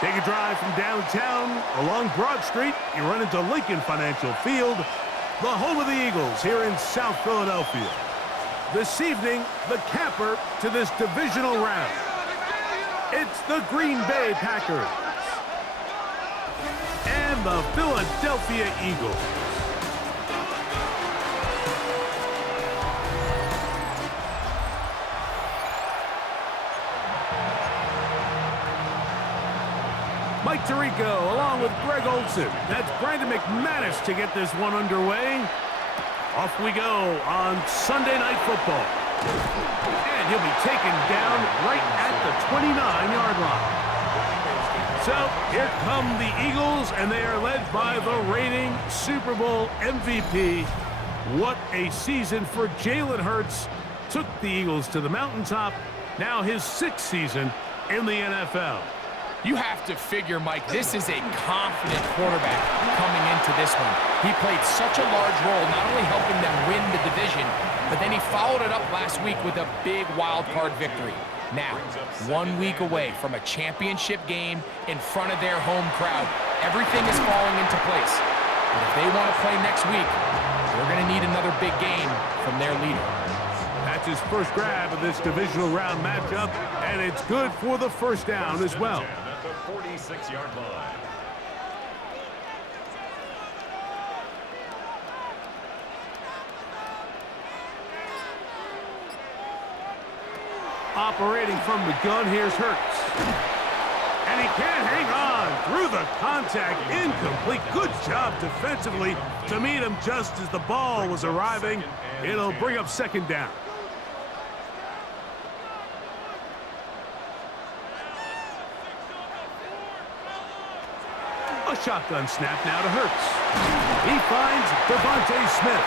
Take a drive from downtown along Broad Street. You run into Lincoln Financial Field, the home of the Eagles here in South Philadelphia. This evening, the capper to this divisional round. It's the Green Bay Packers and the Philadelphia Eagles. Mike Tirico along with Greg Olson. That's Brandon McManus to get this one underway. Off we go on Sunday Night Football. And he'll be taken down right at the 29-yard line. So here come the Eagles, and they are led by the reigning Super Bowl MVP. What a season for Jalen Hurts. Took the Eagles to the mountaintop. Now his 6th season in the NFL. You have to figure, Mike, this is a confident quarterback coming into this one. He played such a large role, not only helping them win the division, but then he followed it up last week with a big wild card victory. Now, 1 week away from a championship game in front of their home crowd, everything is falling into place. But if they want to play next week, they're going to need another big game from their leader. That's his first grab of this divisional round matchup, and it's good for the first down as well. 46-yard line. Operating from the gun, here's Hurts. And he can't hang on through the contact. Incomplete. Good job defensively to meet him just as the ball was arriving. It'll bring up second down. A shotgun snap now to Hurts. He finds Devontae Smith.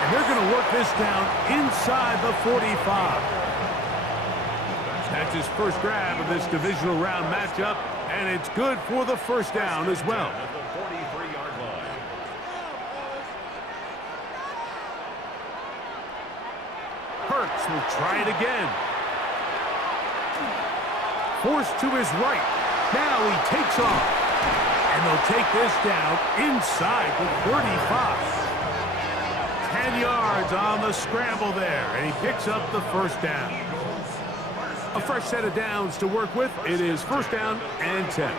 And they're going to work this down inside the 45. That's his first grab of this divisional round matchup, and it's good for the first down as well. Hurts will try it again. Forced to his right. Now he takes off. And they'll take this down inside the 35. 10 yards on the scramble there, and he picks up the first down. A fresh set of downs to work with. It is first down and 10.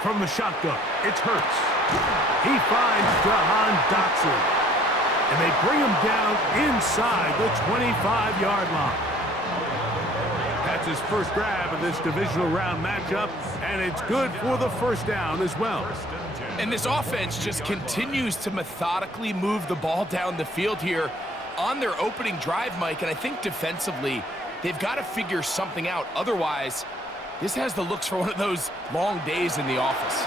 From the shotgun, it's Hurts. He finds Jahan Dotson. And they bring him down inside the 25-yard line. That's his first grab of this divisional round matchup, and it's good for the first down as well. And this offense just continues to methodically move the ball down the field here on their opening drive, Mike, and I think defensively, they've got to figure something out. Otherwise, this has the looks for one of those long days in the office.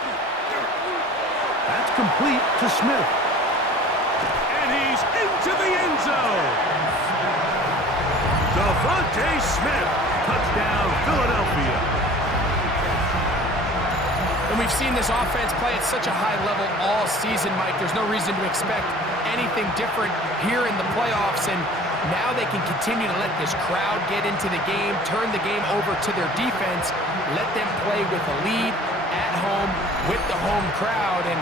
That's complete to Smith. And he's into the end zone. Devontae Smith. Touchdown, Philadelphia. And we've seen this offense play at such a high level all season, Mike. There's no reason to expect anything different here in the playoffs. And now they can continue to let this crowd get into the game, turn the game over to their defense, let them play with a lead at home with the home crowd. And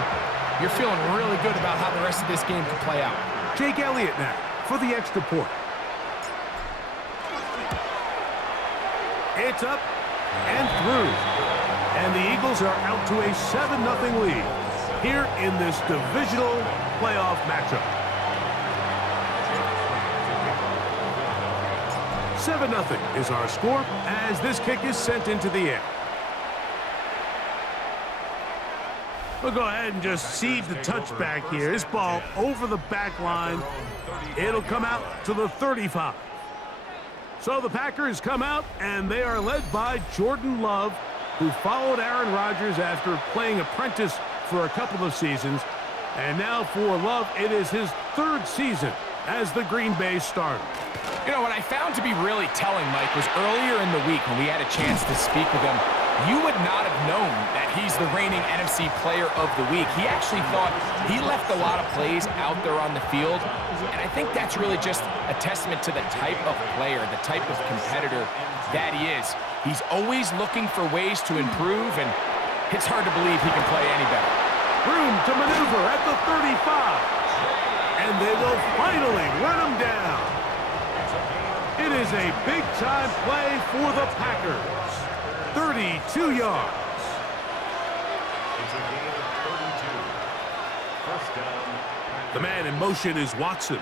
you're feeling really good about how the rest of this game can play out. Jake Elliott now for the extra point. It's up and through. And the Eagles are out to a 7-0 lead here in this divisional playoff matchup. 7-0 is our score as this kick is sent into the air. We'll go ahead and just seed the touchback here. This ball over the back line. It'll come out to the 35. So the Packers come out, and they are led by Jordan Love, who followed Aaron Rodgers after playing apprentice for a couple of seasons. And now for Love, it is his 3rd season as the Green Bay starter. You know, what I found to be really telling, Mike, was earlier in the week when we had a chance to speak with him, you would not have known that he's the reigning NFC Player of the Week. He actually thought he left a lot of plays out there on the field, and I think that's really just a testament to the type of player, the type of competitor that he is. He's always looking for ways to improve, and it's hard to believe he can play any better. Room to maneuver at the 35. And they will finally run him down. It is a big-time play for the Packers. 32 yards. It's a gain of 32. First down. The man in motion is Watson.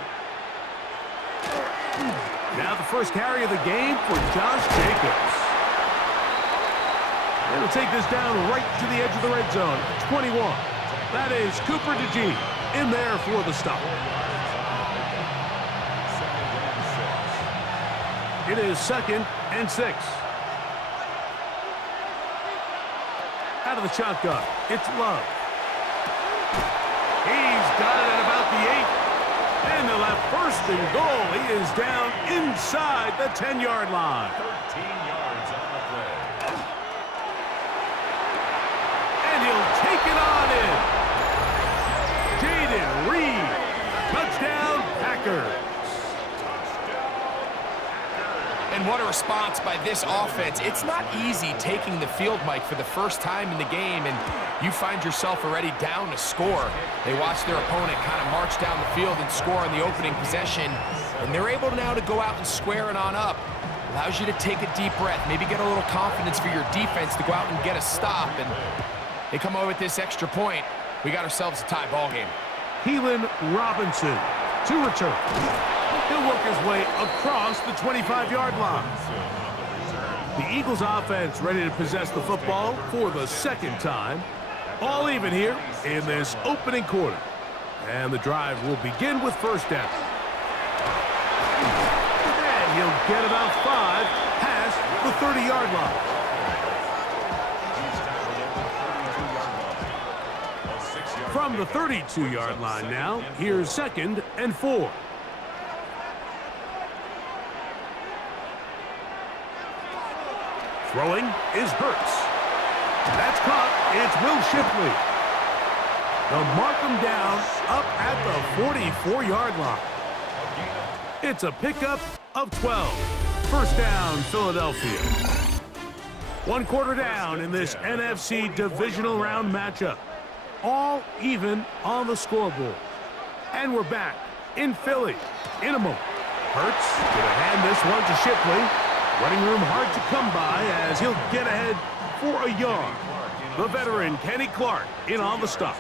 Now the first carry of the game for Josh Jacobs. And he'll take this down right to the edge of the red zone. 21. That is Cooper DeGee in there for the stop. It is 2nd and 6. Out of the shotgun, it's Love. He's got it at about the 8. And they'll have 1st and goal. He is down inside the 10-yard line. 13 yards on the play. And he'll take it on in. Jaden Reed. Touchdown, Packers. And what a response by this offense. It's not easy taking the field, Mike, for the first time in the game, and you find yourself already down to score. They watch their opponent kind of march down the field and score on the opening possession, and they're able now to go out and square it on up. Allows you to take a deep breath, maybe get a little confidence for your defense to go out and get a stop, and they come away with this extra point. We got ourselves a tie ball game. Keelan Robinson to return. He'll work his way across the 25-yard line. The Eagles offense ready to possess the football for the 2nd time. All even here in this opening quarter. And the drive will begin with 1st down. And he'll get about 5 past the 30-yard line. From the 32-yard line now, here's 2nd and 4. Throwing is Hurts. That's caught. It's Will Shipley. They'll mark him down up at the 44-yard line. It's a pickup of 12. 1st down, Philadelphia. 1 quarter down in this NFC divisional round matchup. All even on the scoreboard. And we're back in Philly in a moment. Hurts gonna hand this one to Shipley. Running room hard to come by as he'll get ahead for a yard. The veteran Kenny Clark in on the stop.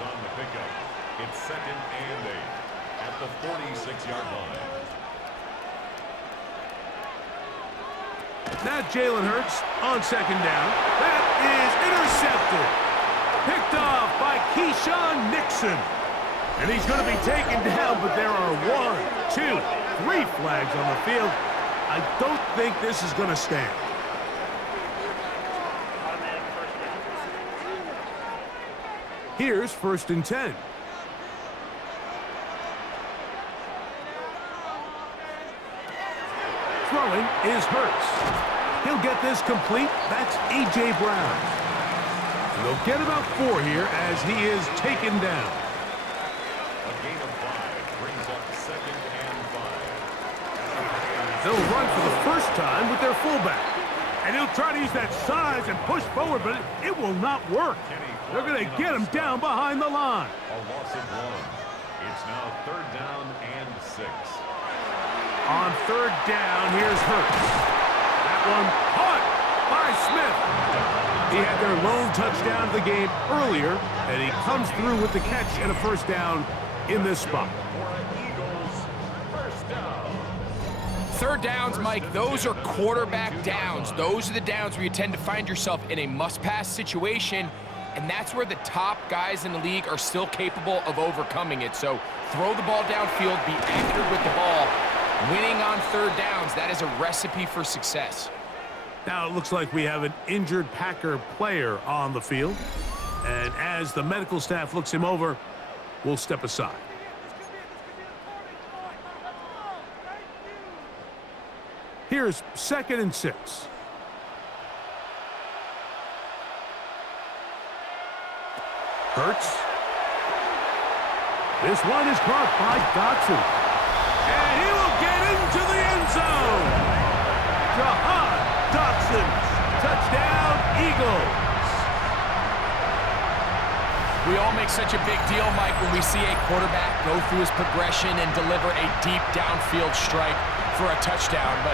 It's 2nd and 8 at the 46-yard line. Now Jalen Hurts on 2nd down. That is intercepted. Picked off by Keyshawn Nixon. And he's going to be taken down, but there are 1, 2, 3 flags on the field. I don't think this is going to stand. Here's 1st and 10. Throwing is Hurts. He'll get this complete. That's A.J. Brown. And they'll get about 4 here as he is taken down. A gain of 5 brings up 2nd and 5. They'll run for the 1st time with their fullback. And he'll try to use that size and push forward, but it will not work. They're going to get him down behind the line. A loss of 1. It's now 3rd down and 6. On 3rd down, here's Hurts. That one caught by Smith. He had their lone touchdown of the game earlier, and he comes through with the catch and a 1st down in this spot. 3rd downs, Mike, those are quarterback downs. Those are the downs where you tend to find yourself in a must-pass situation, and that's where the top guys in the league are still capable of overcoming it. So throw the ball downfield, be accurate with the ball. Winning on 3rd downs, that is a recipe for success. Now it looks like we have an injured Packer player on the field, and as the medical staff looks him over, we'll step aside. Here's 2nd and 6. Hurts. This one is caught by Dotson. And he will get into the end zone. Jahan Dotson. Touchdown, Eagles. We all make such a big deal, Mike, when we see a quarterback go through his progression and deliver a deep downfield strike for a touchdown. But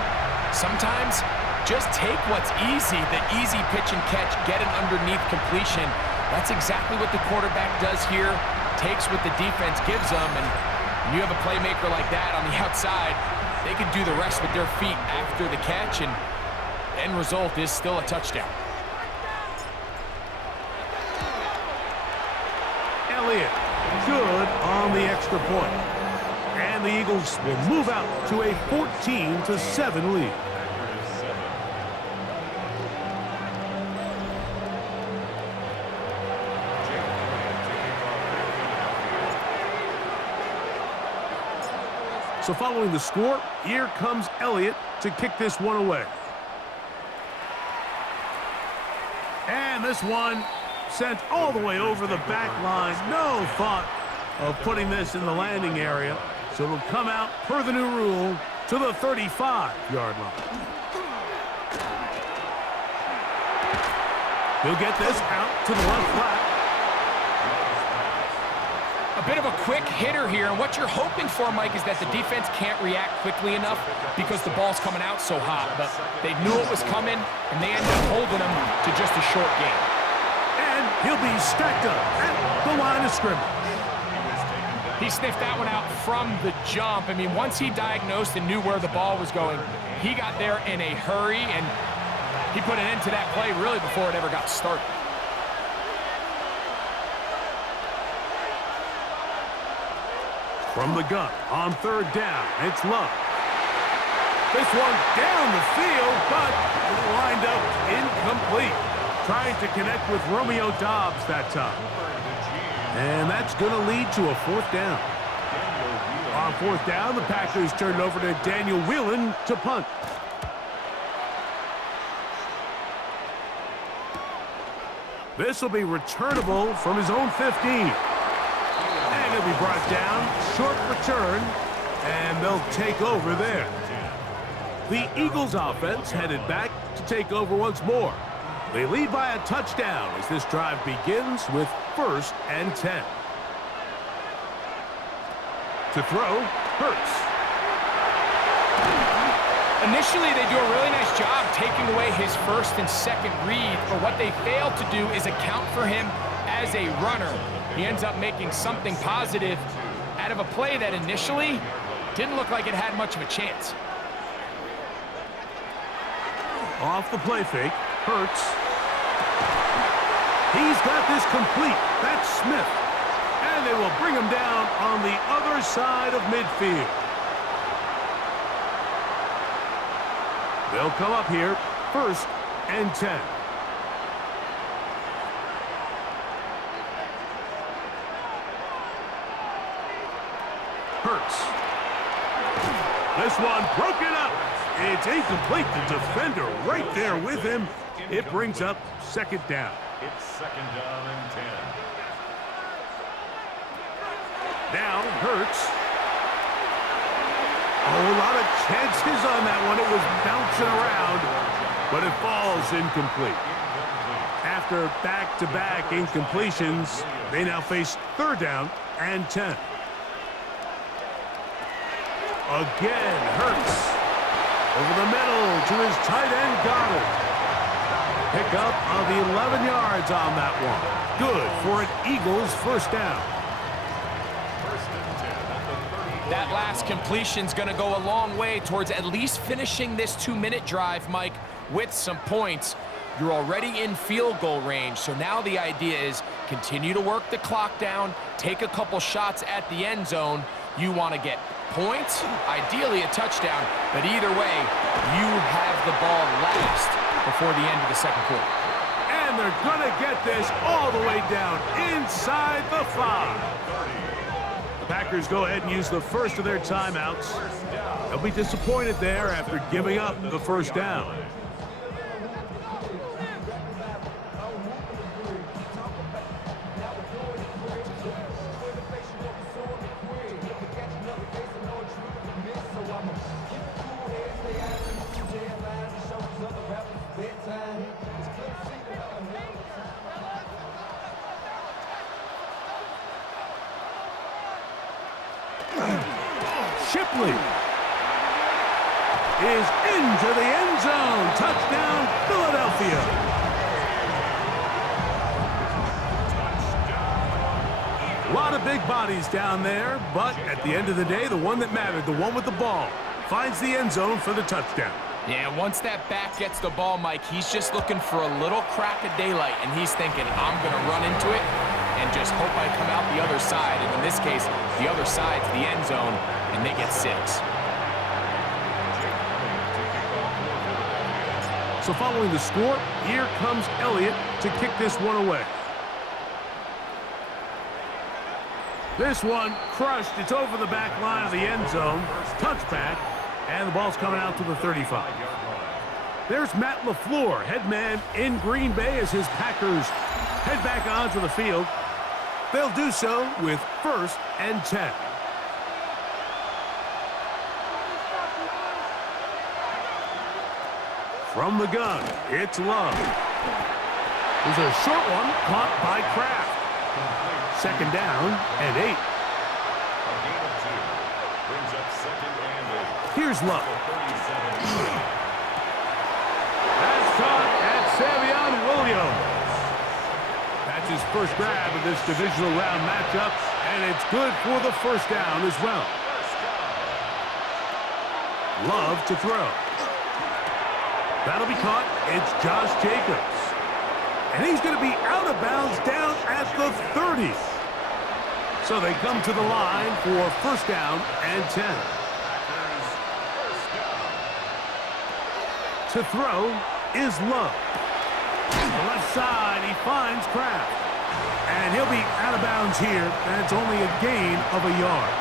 sometimes just take what's easy, the easy pitch and catch, get an underneath completion. That's exactly what the quarterback does here. Takes what the defense gives them, and when you have a playmaker like that on the outside, they can do the rest with their feet after the catch, and the end result is still a touchdown. Elliott, good on the extra point. And the Eagles will move out to a 14-7 lead. So following the score, here comes Elliott to kick this one away. And this one sent all the way over the back line. No thought of putting this in the landing area. So it'll come out, per the new rule, to the 35-yard line. He'll get this out to the left flat. A bit of a quick hitter here, and what you're hoping for, Mike, is that the defense can't react quickly enough because the ball's coming out so hot. But they knew it was coming, and they ended up holding them to just a short game. And he'll be stacked up at the line of scrimmage. He sniffed that one out from the jump. I mean, once he diagnosed and knew where the ball was going, he got there in a hurry, and he put an end to that play really before it ever got started. From the gun, on third down, it's Love. This one down the field, but lined up incomplete. Trying to connect with Romeo Doubs that time. And that's going to lead to a fourth down. On fourth down, the Packers turned over to Daniel Whelan to punt. This will be returnable from his own 15. And he'll be brought down, short return, and they'll take over there. The Eagles offense headed back to take over once more. They lead by a touchdown as this drive begins with 1st and 10. To throw, Hurts. Initially, they do a really nice job taking away his first and second read, but what they fail to do is account for him as a runner. He ends up making something positive out of a play that initially didn't look like it had much of a chance. Off the play fake, Hurts. He's got this complete. That's Smith. And they will bring him down on the other side of midfield. They'll come up here, 1st and 10. Hurts. This one broken up. It's incomplete. The defender right there with him. It brings up 2nd down. It's 2nd down and 10. Now Hurts. Oh, a lot of chances on that one. It was bouncing around, but it falls incomplete. After back-to-back incompletions, they now face 3rd down and 10. Again, Hurts. Over the middle to his tight end, Goddard. Pick up of 11 yards on that one. Good for an Eagles 1st down. That last completion's going to go a long way towards at least finishing this 2-minute drive, Mike, with some points. You're already in field goal range, so now the idea is continue to work the clock down, take a couple shots at the end zone. You want to get points, ideally a touchdown, but either way, you have the ball last before the end of the 2nd quarter. And they're going to get this all the way down inside the 5. The Packers go ahead and use the first of their timeouts. They'll be disappointed there after giving up the 1st down. Shipley is into the end zone. Touchdown, Philadelphia. A lot of big bodies down there, but at the end of the day, the one that mattered, the one with the ball, finds the end zone for the touchdown. Yeah, once that back gets the ball, Mike, he's just looking for a little crack of daylight, and he's thinking, I'm going to run into it and just hope I come out the other side. And in this case, the other side's the end zone, and they get 6. So following the score, here comes Elliott to kick this one away. This one crushed. It's over the back line of the end zone. Touchback, and the ball's coming out to the 35. There's Matt LaFleur, head man in Green Bay as his Packers head back onto the field. They'll do so with 1st and 10. From the gun, it's Love. There's a short one caught by Kraft. 2nd down and 8. Here's Love. That's caught at Savion Williams. That's his first grab of this divisional round matchup, and it's good for the 1st down as well. Love to throw. That'll be caught. It's Josh Jacobs. And he's going to be out of bounds down at the 30. So they come to the line for 1st down and 10. To throw is Love. On the left side, he finds Kraft. And he'll be out of bounds here, and it's only a gain of a yard.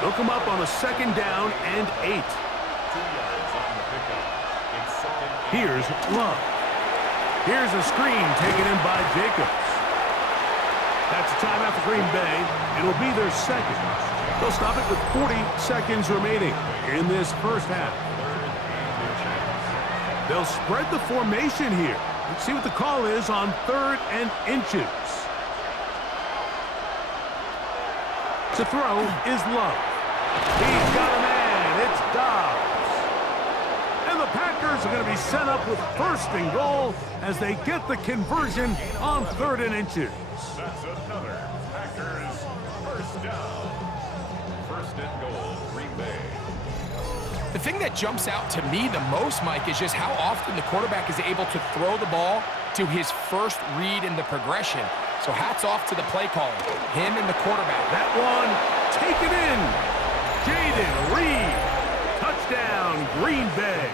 They'll come up on a 2nd down and 8. Here's Love. Here's a screen taken in by Jacobs. That's a timeout for Green Bay. It'll be their 2nd. They'll stop it with 40 seconds remaining in this 1st half. They'll spread the formation here. Let's see what the call is on 3rd and inches. To throw is Love. He's got a man. It's Dobbs. And the Packers are going to be set up with 1st and goal as they get the conversion on 3rd and inches. That's another Packers 1st down. 1st and goal, Green Bay. The thing that jumps out to me the most, Mike, is just how often the quarterback is able to throw the ball to his first read in the progression. So hats off to the play caller, him and the quarterback. That one taken in. Jaden Reed. Touchdown, Green Bay.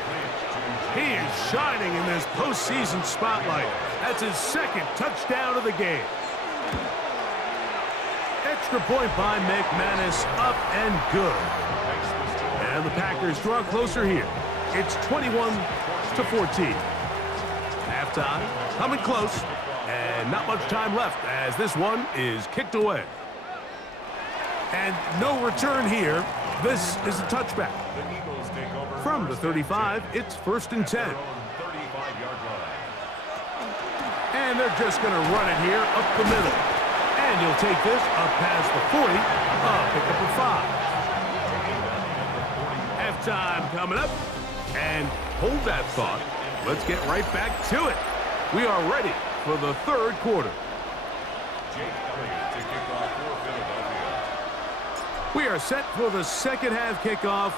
He is shining in this postseason spotlight. That's his 2nd touchdown of the game. Extra point by McManus, up and good. And the Packers draw closer here. It's 21-14. Halftime, coming close, and not much time left as this one is kicked away. And no return here. This is a touchback. From the 35, it's 1st and 10. And they're just going to run it here up the middle. And he'll take this up past the 40, pick up a 5. Halftime coming up. And hold that thought. Let's get right back to it. We are ready for the 3rd quarter. We are set for the 2nd half kickoff.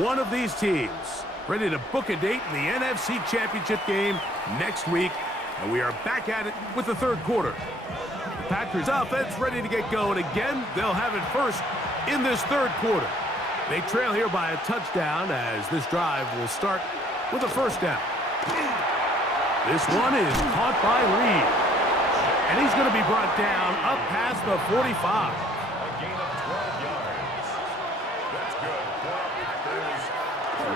One of these teams ready to book a date in the NFC Championship game next week. And we are back at it with the 3rd quarter. The Packers offense ready to get going again. They'll have it first in this 3rd quarter. They trail here by a touchdown as this drive will start with a 1st down. This one is caught by Reed. And he's going to be brought down up past the 45. A gain of 12 yards. That's good for Packers.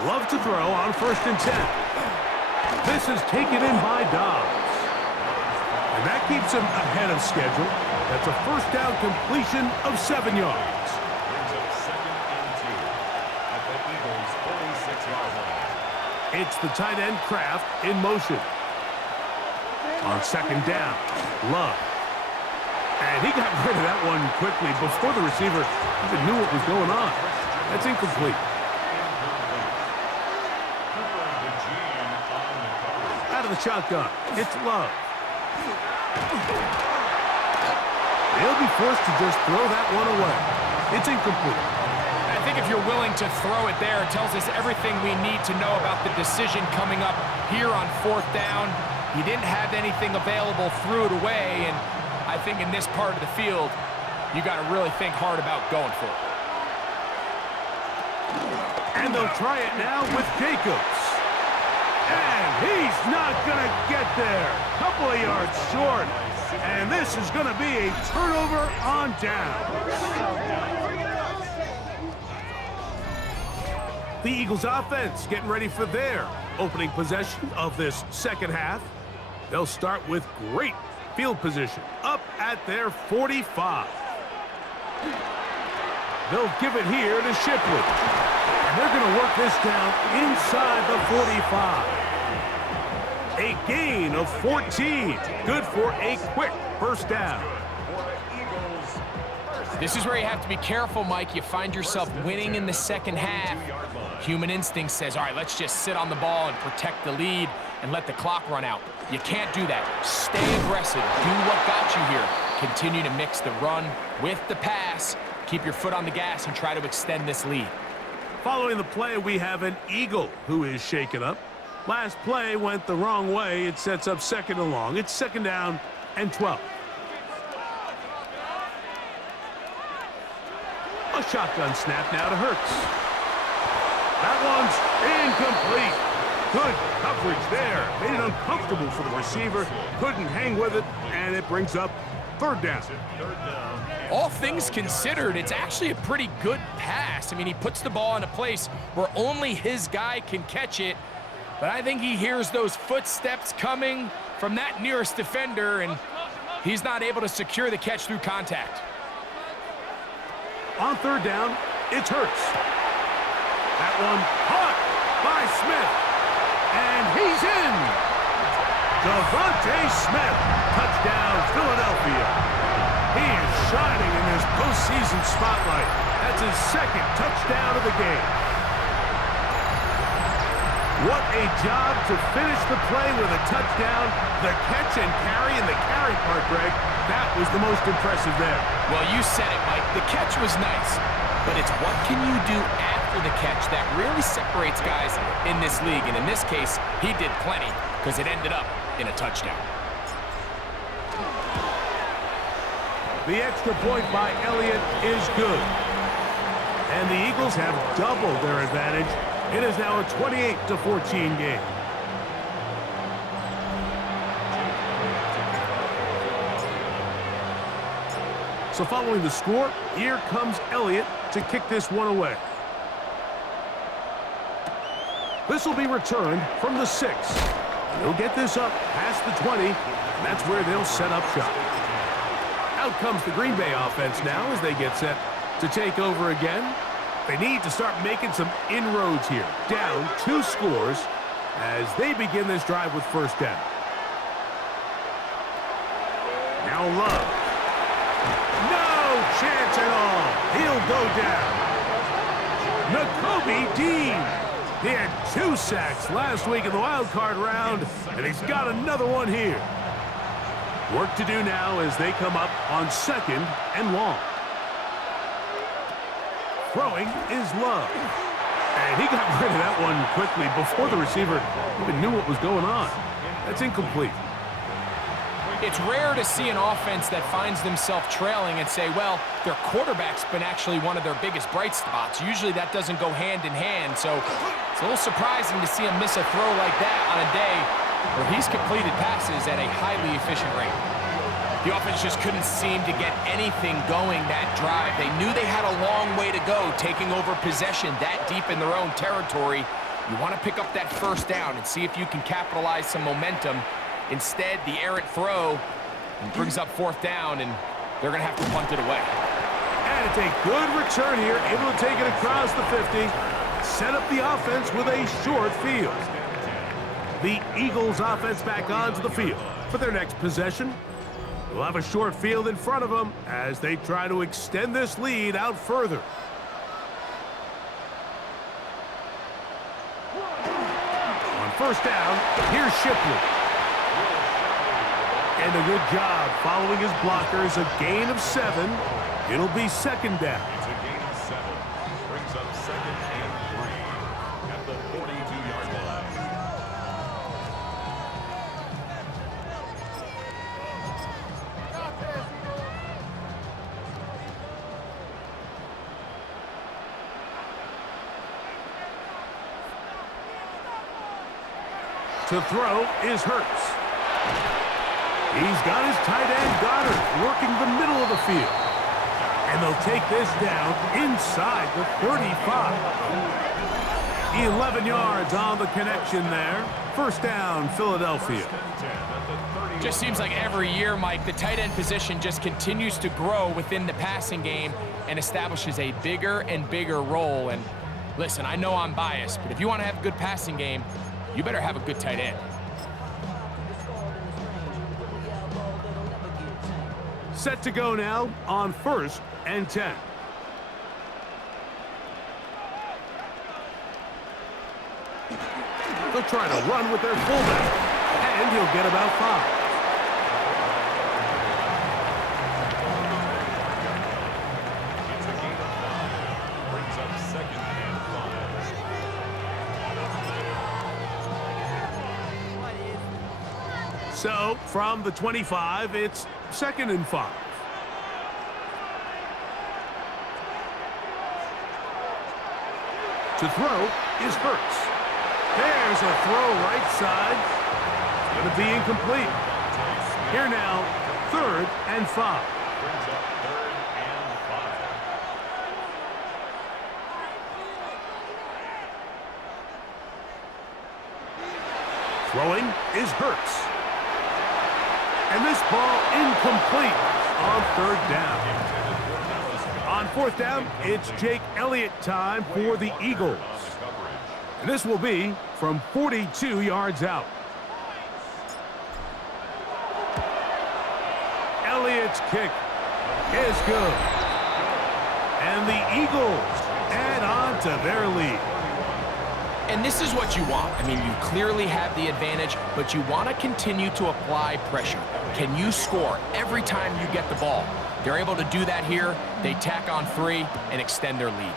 Love to throw on 1st and 10. This is taken in by Dobbs. And that keeps him ahead of schedule. That's a 1st down completion of 7 yards. Brings up 2nd and 2 at the Eagles' 46-yard line. It's the tight end Kraft in motion. On 2nd down, Love. And he got rid of that one quickly before the receiver even knew what was going on. That's incomplete. Out of the shotgun, it's Love. He'll be forced to just throw that one away. It's incomplete. I think if you're willing to throw it there, it tells us everything we need to know about the decision coming up here on 4th down. He didn't have anything available, threw it away, and I think in this part of the field, you got to really think hard about going for it. And they'll try it now with Jacobs. And he's not going to get there. Couple of yards short. And this is going to be a turnover on down. The Eagles offense getting ready for their opening possession of this second half. They'll start with great field position up at their 45. They'll give it here to Shipley. And they're going to work this down inside the 45. A gain of 14. Good for a quick first down. This is where you have to be careful, Mike. You find yourself winning in the second half. Human instinct says, all right, let's just sit on the ball and protect the lead and let the clock run out. You can't do that. Stay aggressive. Do what got you here. Continue to mix the run with the pass. Keep your foot on the gas and try to extend this lead. Following the play, we have an Eagle who is shaken up. Last play went the wrong way. It sets up 2nd and long. It's 2nd down and 12. A shotgun snap now to Hurts. That one's incomplete. Good coverage there. Made it uncomfortable for the receiver. Couldn't hang with it, and it brings up 3rd down. All things considered, it's actually a pretty good pass. I mean, he puts the ball in a place where only his guy can catch it. But I think he hears those footsteps coming from that nearest defender, and he's not able to secure the catch through contact. On 3rd down, it's Hurts. That one caught by Smith. And he's in. Devontae Smith. Touchdown, Philadelphia. He is shining in this postseason spotlight. That's his 2nd touchdown of the game. What a job to finish the play with a touchdown. The catch and carry, and the carry part, Greg, that was the most impressive there. Well, you said it, Mike. The catch was nice, but it's what can you do after the catch that really separates guys in this league. And in this case, he did plenty because it ended up in a touchdown. The extra point by Elliott is good. And the Eagles have doubled their advantage. It is now a 28-14 game. So following the score, here comes Elliott to kick this one away. This will be returned from the 6. They'll get this up past the 20, and that's where they'll set up shop. Out comes the Green Bay offense now as they get set to take over again. They need to start making some inroads here. Down 2 scores as they begin this drive with 1st down. Now Love. No chance at all. He'll go down. Nakobe Dean. He had 2 sacks last week in the wild card round, and he's got another one here. Work to do now as they come up on 2nd and long. Throwing is Love. And he got rid of that one quickly before the receiver even knew what was going on. That's incomplete. It's rare to see an offense that finds themselves trailing and say, well, their quarterback's been actually one of their biggest bright spots. Usually that doesn't go hand in hand, so it's a little surprising to see him miss a throw like that on a day where he's completed passes at a highly efficient rate. The offense just couldn't seem to get anything going that drive. They knew they had a long way to go taking over possession that deep in their own territory. You want to pick up that 1st down and see if you can capitalize some momentum. Instead, the errant throw brings up 4th down, and they're going to have to punt it away. And it's a good return here, able to take it across the 50. Set up the offense with a short field. The Eagles offense back onto the field for their next possession. They'll have a short field in front of them as they try to extend this lead out further. first down. Here's Shipley. And a good job following his blockers. A gain of 7. It'll be second down. It's a gain of 7. Brings up second and 3 at the 42-yard line. To throw is Hurts. He's got his tight end, Goddard, working the middle of the field. And they'll take this down inside the 35. 11 yards on the connection there. First down, Philadelphia. Just seems like every year, Mike, the tight end position just continues to grow within the passing game and establishes a bigger and bigger role. And listen, I know I'm biased, but if you want to have a good passing game, you better have a good tight end. Set to go now on 1st and 10. They'll try to run with their fullback, and he'll get about 5. It's a gain of 5. Brings up second and 5. So, from the 25, it's 2nd and 5. To throw is Hurts. There's a throw right side. It's going to be incomplete. Here now, 3rd and 5. Brings up 3rd and 5. Throwing is Hurts. And this ball incomplete on 3rd down. On 4th down, it's Jake Elliott time for the Eagles. And this will be from 42 yards out. Elliott's kick is good. And the Eagles add on to their lead. And this is what you want. I mean, you clearly have the advantage, but you want to continue to apply pressure. Can you score every time you get the ball? They're able to do that here. They tack on 3 and extend their lead.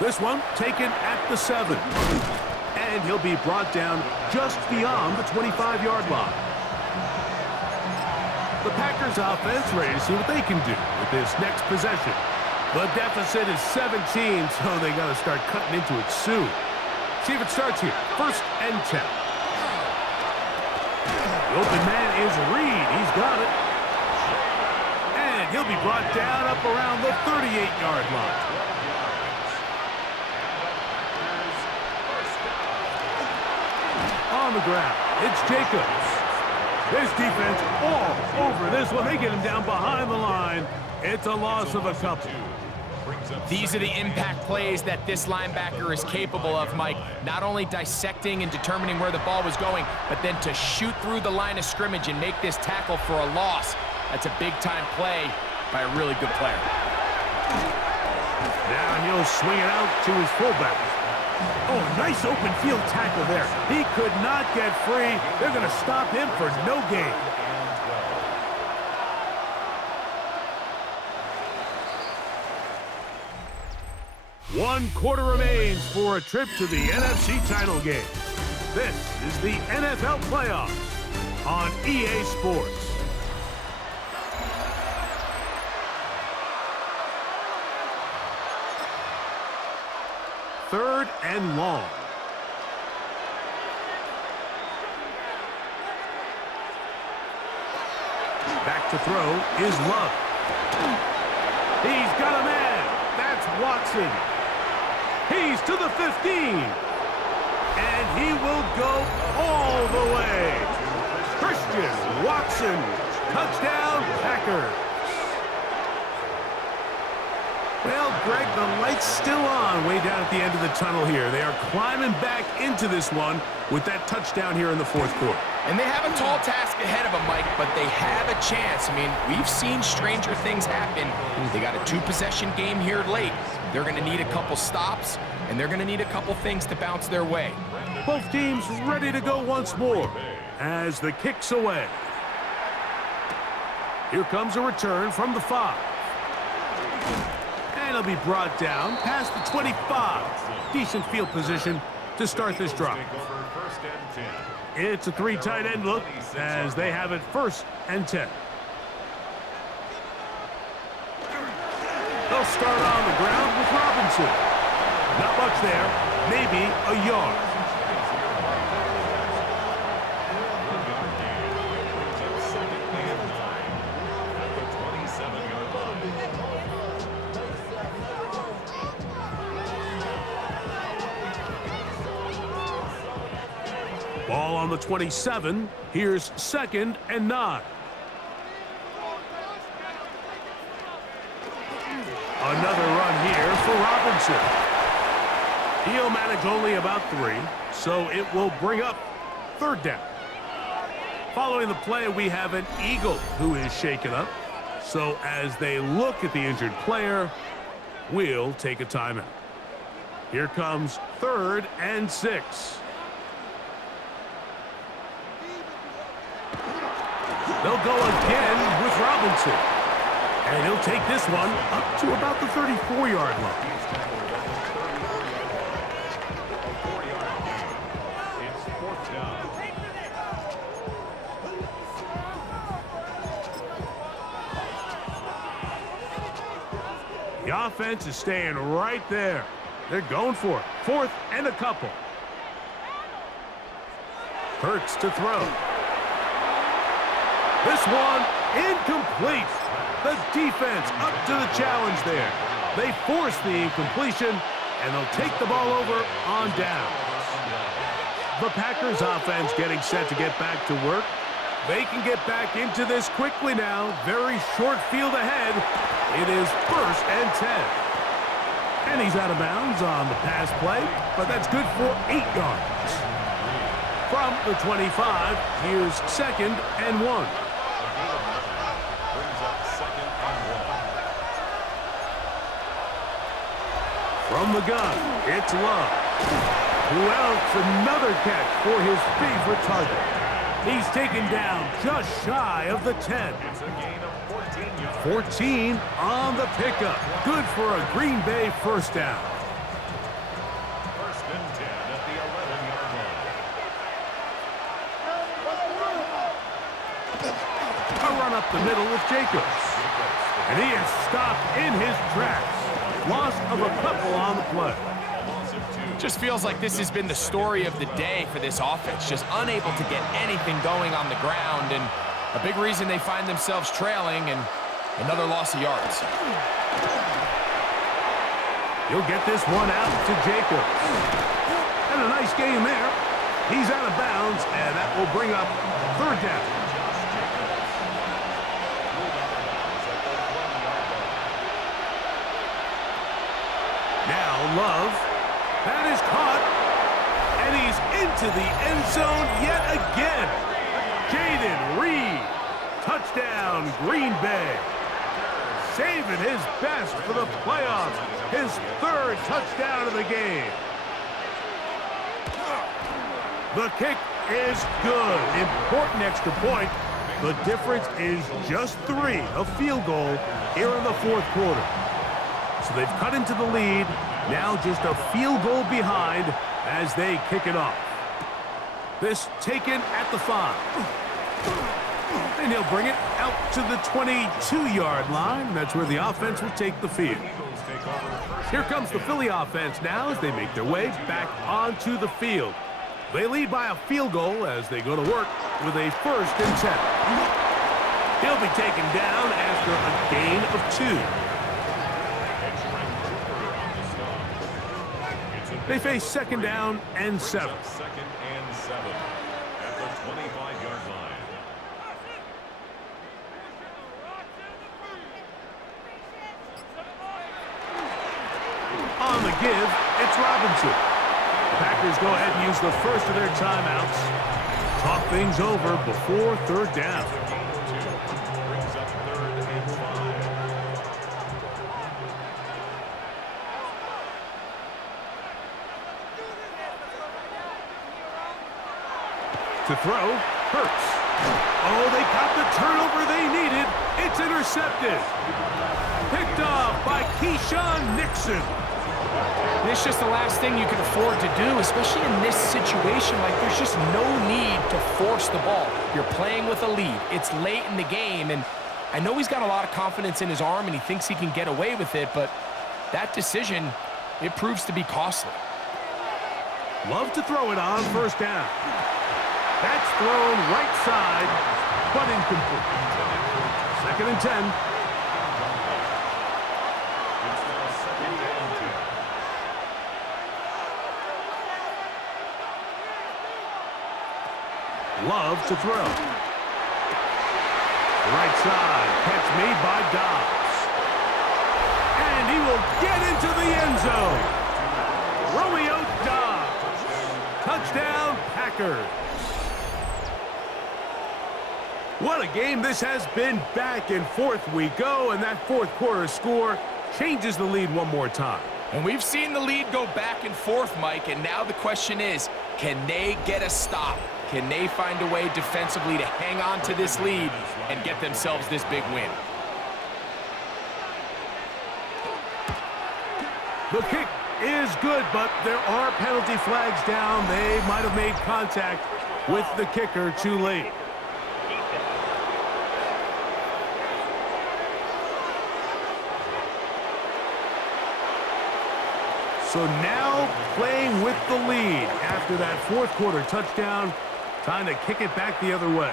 This one taken at the 7. And he'll be brought down just beyond the 25-yard line. The Packers offense ready to see what they can do with this next possession. The deficit is 17, so they got to start cutting into it soon. See if it starts here. 1st and 10. The open man is Reed. He's got it. And he'll be brought down up around the 38-yard line. On the ground, it's Jacobs. This defense all over this one. They get him down behind the line. It's a loss of a couple. These are the impact plays that this linebacker is capable of, Mike. Not only dissecting and determining where the ball was going, but then to shoot through the line of scrimmage and make this tackle for a loss. That's a big-time play by a really good player. Now he'll swing it out to his fullback. Oh, nice open field tackle there. He could not get free. They're going to stop him for no gain. One quarter remains for a trip to the NFC title game. This is the NFL playoffs on EA Sports. Third and long. Back to throw is Love. He's got a man. That's Watson. He's to the 15. And he will go all the way. Christian Watson. Touchdown, Packers. Well, Greg, the light's still on way down at the end of the tunnel here. They are climbing back into this one with that touchdown here in the 4th quarter. And they have a tall task ahead of them, Mike, but they have a chance. I mean, we've seen stranger things happen. They got a 2-possession game here late. They're going to need a couple stops, and they're going to need a couple things to bounce their way. Both teams ready to go once more as the kick's away. Here comes a return from the 5. And it'll be brought down past the 25. Decent field position to start this drive. It's a 3 tight end look as they have it 1st and 10. They'll start on the ground with Robinson. Not much there, maybe a yard. Ball on the 27. Here's 2nd and 9. Another run here for Robinson. He'll manage only about 3, so it will bring up 3rd down. Following the play, we have an Eagle who is shaken up. So as they look at the injured player, we'll take a timeout. Here comes 3rd and 6. They'll go again with Robinson. And he'll take this one up to about the 34-yard line. It's 4th down. The offense is staying right there. They're going for it. 4th and a couple. Hurts to throw. This one incomplete. The defense up to the challenge there. They force the incompletion, and they'll take the ball over on down. The Packers offense getting set to get back to work. They can get back into this quickly now. Very short field ahead. It is 1st and 10. And he's out of bounds on the pass play, but that's good for 8 yards. From the 25, here's 2nd and 1. From the gun, it's Love. Who else? Another catch for his favorite target. He's taken down just shy of the 10. It's a gain of 14 yards. 14 on the pickup. Good for a Green Bay 1st down. 1st and 10 at the 11-yard line. A run up the middle with Jacobs. And he is stopped in his tracks. Loss of a couple on the play. Just feels like this has been the story of the day for this offense. Just unable to get anything going on the ground, and a big reason they find themselves trailing, and another loss of yards. He'll get this one out to Jacobs. And a nice game there. He's out of bounds, and that will bring up 3rd down. Now Love, that is caught, and he's into the end zone yet again. Jaden Reed, touchdown Green Bay. Saving his best for the playoffs, his 3rd touchdown of the game. The kick is good, important extra point. The difference is just 3, a field goal here in the 4th quarter. So they've cut into the lead, now just a field goal behind as they kick it off. This taken at the 5. And he'll bring it out to the 22-yard line. That's where the offense will take the field. Here comes the Philly offense now as they make their way back onto the field. They lead by a field goal as they go to work with a 1st and 10. He'll be taken down after a gain of 2. They face 2nd down and 7. 2nd and 7 at the 25-yard line. On the give, it's Robinson. The Packers go ahead and use the first of their timeouts. Talk things over before third down. Brings up 3rd and 5. To throw, Hurts. Oh, they got the turnover they needed. It's intercepted. Picked off by Keyshawn Nixon. It's just the last thing you can afford to do, especially in this situation. Like, there's just no need to force the ball. You're playing with a lead. It's late in the game, and I know he's got a lot of confidence in his arm, and he thinks he can get away with it, but that decision, it proves to be costly. Love to throw it on first down. That's thrown right side, but incomplete. 2nd and 10. It's now 2nd and 10. Love to throw. Right side, catch made by Dobbs. And he will get into the end zone. Romeo Dobbs. Touchdown, Packers. What a game this has been. Back and forth we go, and that 4th quarter score changes the lead one more time. And we've seen the lead go back and forth, Mike, and now the question is, can they get a stop? Can they find a way defensively to hang on to this lead and get themselves this big win? The kick is good, but there are penalty flags down. They might have made contact with the kicker too late. So now playing with the lead after that 4th quarter touchdown, trying to kick it back the other way.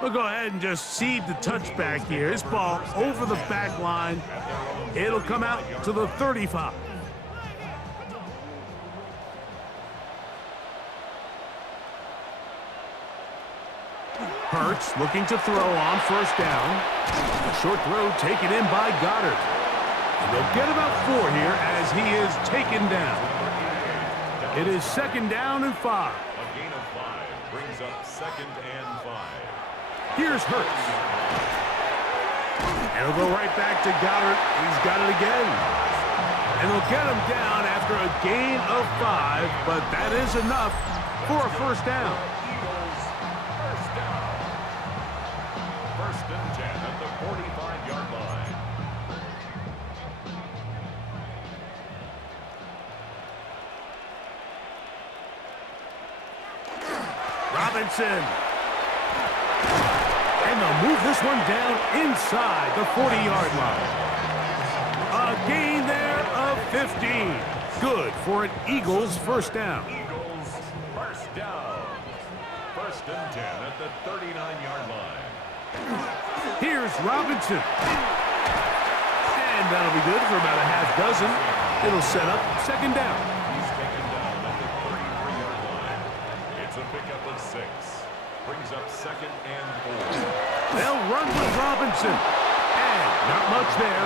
We'll go ahead and just cede the touchback here. This ball over the back line. It'll come out to the 35. Hurts looking to throw on first down. A short throw taken in by Goddard. And they'll get about 4 here as he is taken down. It is 2nd down and 5. A gain of 5 brings up 2nd and 5. Here's Hurts. And he'll go right back to Goddard. He's got it again. And they'll get him down after a gain of 5, but that is enough for a first down. Eagles, first down. 1st and 10 at the 45-yard line. Robinson. And they'll move this one down inside the 40-yard line. A gain there of 15. Good for an Eagles first down. Eagles, first down. 1st and 10 at the 39-yard line. Here's Robinson. And that'll be good for about a half dozen. It'll set up 2nd down. He's taken down at the 33-yard line. It's a pickup of 6. Brings up 2nd and 4. They'll run with Robinson. And not much there.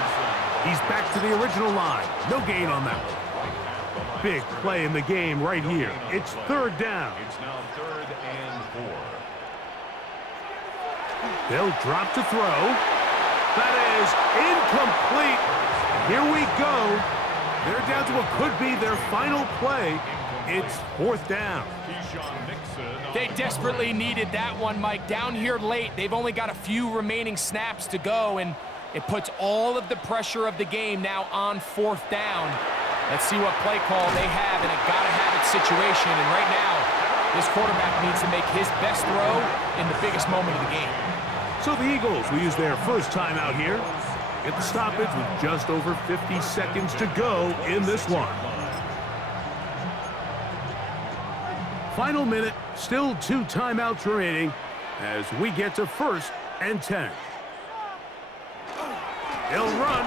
He's back to the original line. No gain on that one. Big play in the game right here. It's 3rd down. It's now 3rd and 4. They'll drop to throw. That is incomplete. Here we go. They're down to what could be their final play. It's 4th down. They desperately needed that one, Mike. Down here late, they've only got a few remaining snaps to go, and it puts all of the pressure of the game now on 4th down. Let's see what play call they have in a gotta-have-it situation, and right now, this quarterback needs to make his best throw in the biggest moment of the game. So the Eagles will use their first timeout here. Get the stoppage with just over 50 seconds to go in this one. Final minute, still 2 timeouts remaining as we get to 1st and 10. He'll run.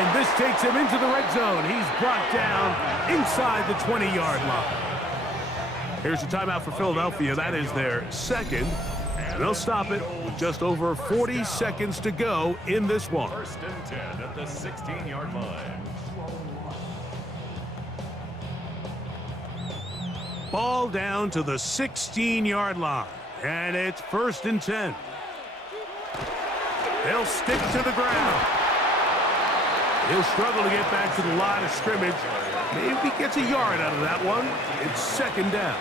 And this takes him into the red zone. He's brought down inside the 20-yard line. Here's a timeout for Philadelphia. That is their 2nd. And they'll stop it with just over 40 seconds to go in this one. 1st and 10 at the 16-yard line. Ball down to the 16-yard line, and it's 1st and 10. They'll stick to the ground. He'll struggle to get back to the line of scrimmage. Maybe he gets a yard out of that one. It's 2nd down.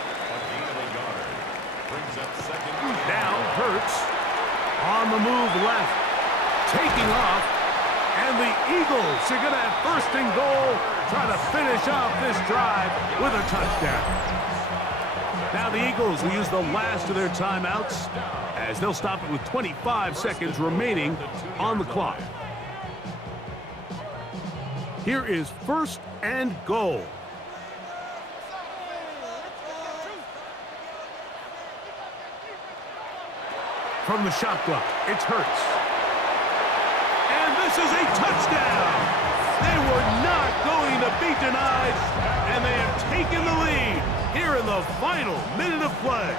Now Hurts on the move left, taking off, and the Eagles are going to have 1st and goal, trying to finish off this drive with a touchdown. Now the Eagles will use the last of their timeouts as they'll stop it with 25 seconds remaining on the clock. Here is 1st and goal. From the shotgun, it's Hurts. And this is a touchdown! They were not going to be denied, and they have taken the lead here in the final minute of play.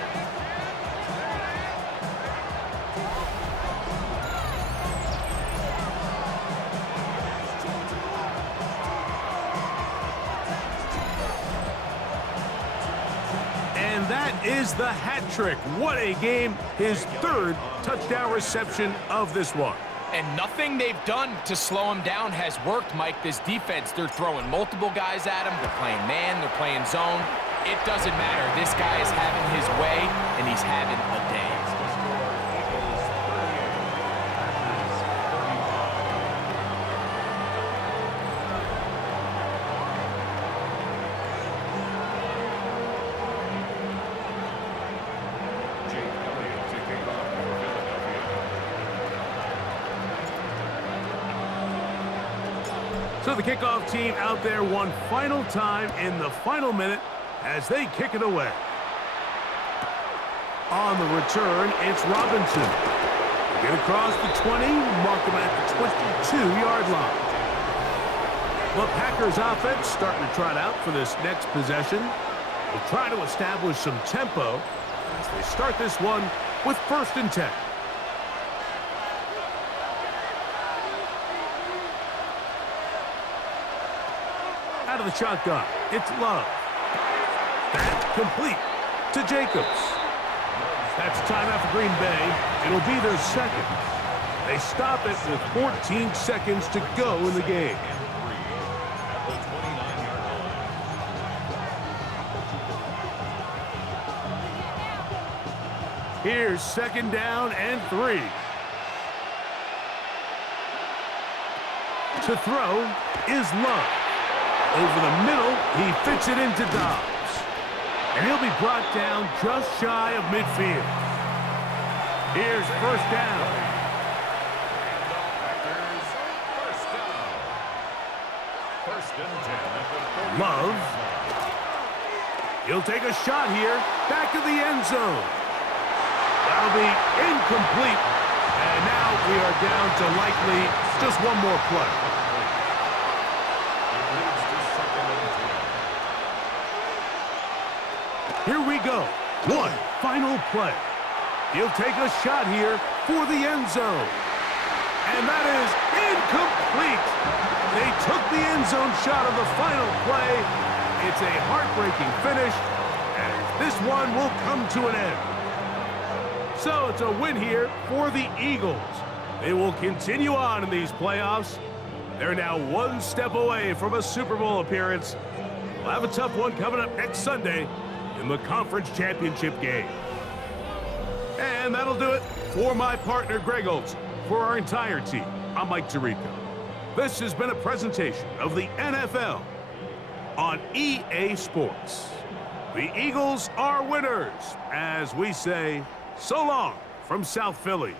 And that is the hat trick. What a game. His 3rd touchdown reception of this one. And nothing they've done to slow him down has worked, Mike. This defense, they're throwing multiple guys at him. They're playing man, they're playing zone. It doesn't matter. This guy is having his way, and he's having a day. So the kickoff team out there one final time in the final minute as they kick it away. On the return, it's Robinson. Get across the 20, mark him at the 22-yard line. The Packers offense starting to trot out for this next possession. They'll try to establish some tempo as they start this one with 1st and 10. Out of the shotgun, it's Love. That's complete to Jacobs. That's timeout for Green Bay. It'll be their 2nd. They stop it with 14 seconds to go in the game. Here's 2nd down and 3. To throw is Love. Over the middle, he fits it into Dobbs. And he'll be brought down just shy of midfield. Here's 1st down. Love. He'll take a shot here, back of the end zone. That'll be incomplete. And now we are down to likely just one more play. Here we go. One final play. He'll take a shot here for the end zone. And that is incomplete. They took the end zone shot of the final play. It's a heartbreaking finish, and this one will come to an end. So it's a win here for the Eagles. They will continue on in these playoffs. They're now one step away from a Super Bowl appearance. We'll have a tough one coming up next Sunday in the conference championship game. And that'll do it for my partner, Greg Olson. For our entire team, I'm Mike Tirico. This has been a presentation of the NFL on EA Sports. The Eagles are winners, as we say so long from South Philly.